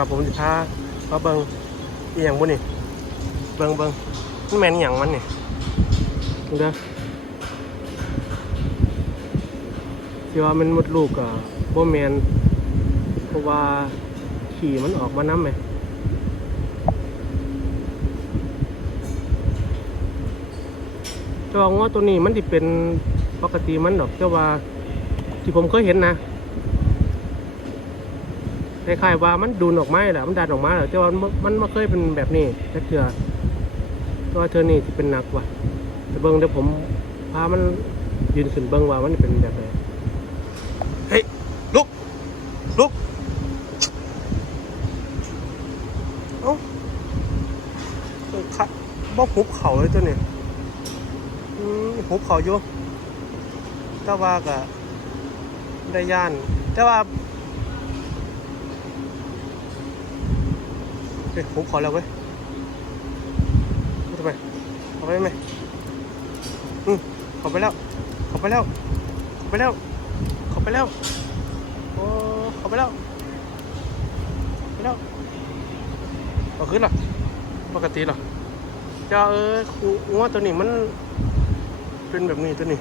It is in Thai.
ครับผมจะพาเขาเบิงอีหยังบุนี่เบิงเบิงมันแมนอหย่างมันนี่เด้อที่ว่ามันมดลูกอะบ่แมนเพราะว่าขี่มันออกมาน้ำไหมแต่ว่าตัวนี้มันที่เป็นปกติมันดอกแต่ว่าที่ผมเคยเห็นนะ คล้ายๆว่ามันดูนออกมาแหละมันดันออกมาแหละแต่ว่ามันมันไม่เคยเป็นแบบนี้แต่เถื่อแตัวาเธอนี่ที่เป็นหนักว่ะแต่เบิ้งเดี๋ยวผมพามันยืนขึ้นเบิ้งว่ามันเป็นแบบไหนเฮ้ยลุกลุกเอ้าเออขะบ่หุบเข่าเลยตัวนี้อหุบเข่าอยู่แต่ว่าก็ได้ย่าน แต่ว่า ฮ้ยผมขอแล้วเว้ยทำไมขอไปไหมอืมขอไปแล้ว ขอไปแล้ว ขอไปแล้ว ขอไปแล้ว โอ้ ขอไปแล้วไปแล้วเอาขึ้นหรอ ปกติหรอจะเออครูว่าตัวนี้มันเป็นแบบนี้ตัวนี้